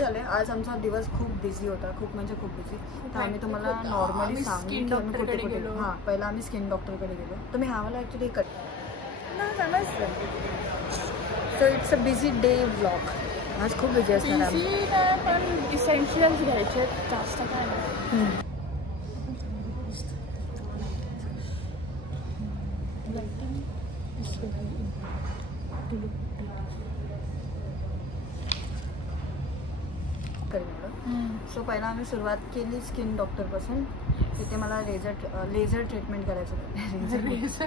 झाले. आज आमचा दिवस खूप बिझी होता, खूप म्हणजे खूप बिझी. तर आम्ही तुम्हाला नॉर्मली सांगू की आम्ही कुठे कुठे गेलो. हां, पहिला आम्ही स्किन डॉक्टरकडे गेलो. तुम्ही हा मला ॲक्च्युली कट समजतं. So it's a busy day vlog. आज खूप बिझी असणार आहे. पण इसेन्शियल्स घ्यायचे जास्त काय नाही. सो पहिला आम्ही सुरुवात केली स्किन डॉक्टरपासून. तिथे मला लेझर ट्रीटमेंट करायचं होतं.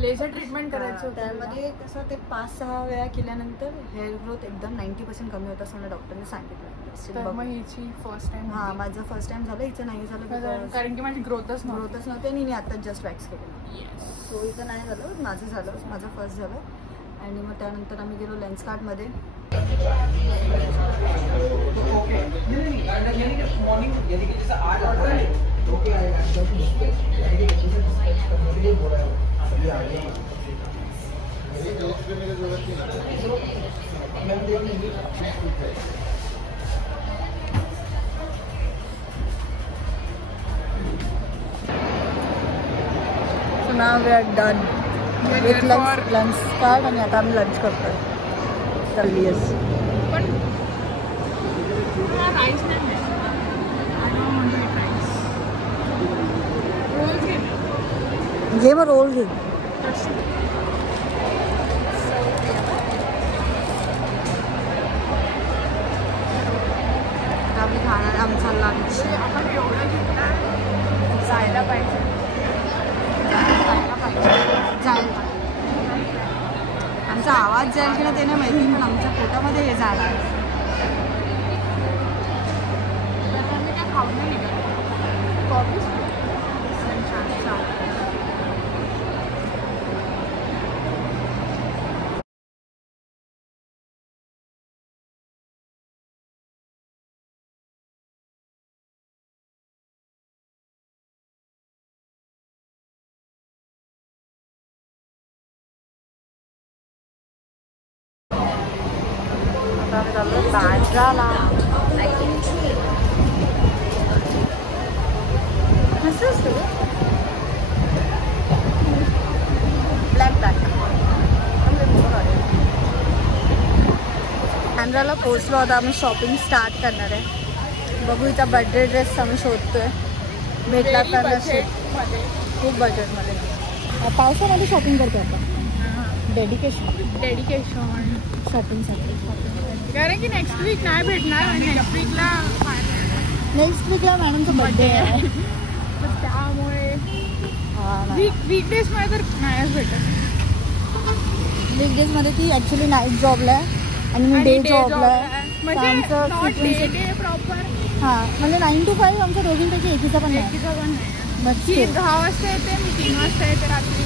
लेझर ट्रीटमेंट करायचं होतं. त्यामध्ये कसं ते 5-6 वेळा केल्यानंतर हेअर ग्रोथ एकदम 90% कमी होतं असं मला डॉक्टरने सांगितलं. मग हिची फर्स्ट टाइम. हां, माझं फर्स्ट टाइम झालं, हिचं नाही झालं कारण की माझी ग्रोथच नव्हते आणि आता जस्ट वॅक्स केलं. सो हिचं नाही झालं, माझं झालं, माझं फर्स्ट झालं. आणि मग त्यानंतर आम्ही गेलो लेन्सकार्टमध्ये. So now we are done with lunch card आणि आता आम्ही लंच करतोय. येस पण राईस नाही घे, मग रोल घे. आम्ही खाणार आमचा लंच. आपण एवढं घेतला जायला पाहिजे. आमचा आवाज जाईल की ना ते नाही माहिती, पण आमच्या पोटामध्ये हे जाणार. आम्ही काय खाऊन नाही निघालो. कॉफी बाजारला कसं असतं ब्लॅक बांद्राला पोचलो. आता आम्ही शॉपिंग स्टार्ट करणार आहे. बघू, हिचा बर्थडे ड्रेस आम्ही शोधतोय. भेटला तर खूप बजेटमध्ये. पावसामध्ये शॉपिंग करतो आपण. डेडिकेशन शॉपिंगसाठी. कारण की नेक्स्ट वीक नाही भेटणार आणि नेक्स्ट वीकला मॅडमचा बर्थडे आहे. त्यामुळे वीकडेजमध्ये तर नाहीच भेटत. वीकडेजमध्ये ती ॲक्च्युली नाईट जॉबला आहे आणि मी डे जॉबला आहे. म्हणजे प्रॉपर. हां, म्हणजे 9 to 5 आमच्या दोघींपैकी एकीचा पण नाही. 10 वाजता येते, मी 3 वाजता येते रात्री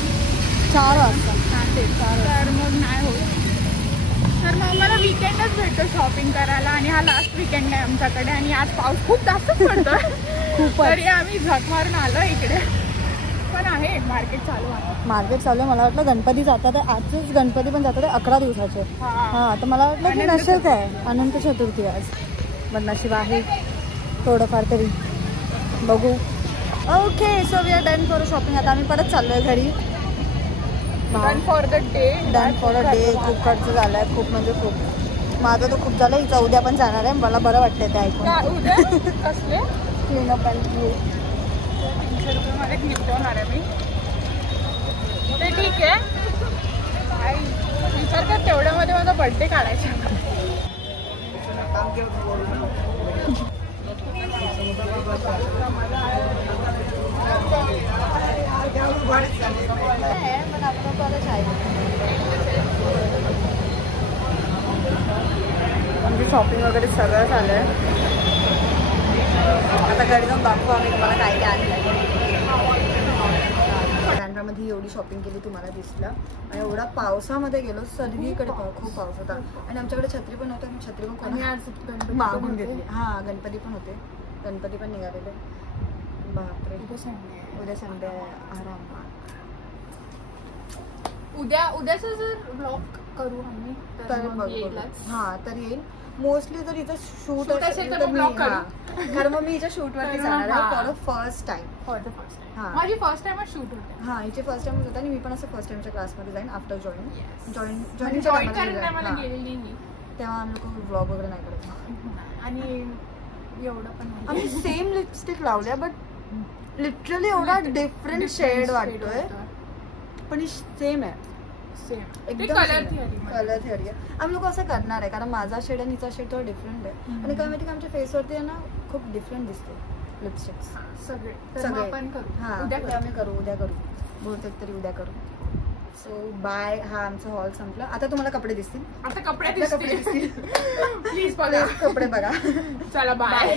4 वाजता. तर मग नाही होत. तर मग मला वीकेंडच भेटतो शॉपिंग करायला आणि हा लास्ट वीकेंड आहे आमच्याकडे. आणि आज पाऊस खूप जास्तच पडतो. तरी आम्ही झक मारून आलो इकडे. पण आहे मार्केट चालू आहे. मला वाटलं गणपती जातात. आजच गणपती पण जातात 11 दिवसाचे. हां, तर मला वाटलं की नसेलच आहे. अनंत चतुर्थी आज. पण नशीब आहे थोडंफार तरी. बघू. Okay, so we are done for shopping. आता आम्ही परत चाललोय घरी. Done for the day. खूप खर्च झाला आहे, खूप म्हणजे खूप. माझं तर खूप झालं. हिचा उद्या पण जाणार आहे. मला बरं वाटतंय ते ऐकून. कसले क्लीनअप अँड क्लीन 300 रुपयामध्ये घेतवणार आहे मी. ते ठीक आहे. विचार कर तेवढ्यामध्ये माझा बर्थडे काढायचा. आमची शॉपिंग वगैरे सगळं झालं आहे. आता घरी जाऊन दाखवू आम्ही तुम्हाला काय काय आणलं आहे. बँड्रामध्ये एवढी शॉपिंग केली तुम्हाला दिसलं. आणि एवढा पावसामध्ये गेलो, सगळीकडे खूप पाऊस होता. आणि आमच्याकडे छत्री पण होतं. छत्री पण कोणी मागून घेतली. हां, गणपती पण होते. गणपती पण निघालेले. बापरे, उद्या संडे आराम. उद्याचं जर ब्लॉग करू आम्ही तर येईलच. हां, तर येईल. मोस्टली जर हिचं शूट असेल तर ब्लॉग करू. कारण मग मी हिच्या शूट वरती जाणार आहे फॉर द फर्स्ट टाइम. माझी फर्स्ट टाइमच शूट होते. हा हिची फर्स्ट टाइम होता आणि मी पण असं फर्स्ट टाइमच्या क्लासमध्ये जाईन आफ्टर जॉईन जॉईन करायला मला गेलेली नाही तेव्हा आम्ही लोक व्लॉग वगैरे नाही करत. आणि एवढं पण आम्ही सेम लिपस्टिक लावल्या बट लिटरली एवढा डिफरंट शेड वाटतोय पण सेम आहे. कलर थिअरी आहे. आम्ही लोक असं करणार आहे कारण माझा शेड आणि हिचा शेड थोडा डिफरंट आहे आणि काय माहिती का आमच्या फेसवरती आहे ना खूप डिफरंट दिसते लिपस्टिक्स सगळे आपण करू. हा उद्या करू बहुतेक तरी उद्या करू. So bye. हा आमचा हॉल संपला. आता तुम्हाला कपडे दिसतील. आता कपडे दिसतील. प्लीज बघा कपडे बघा. चला बाय.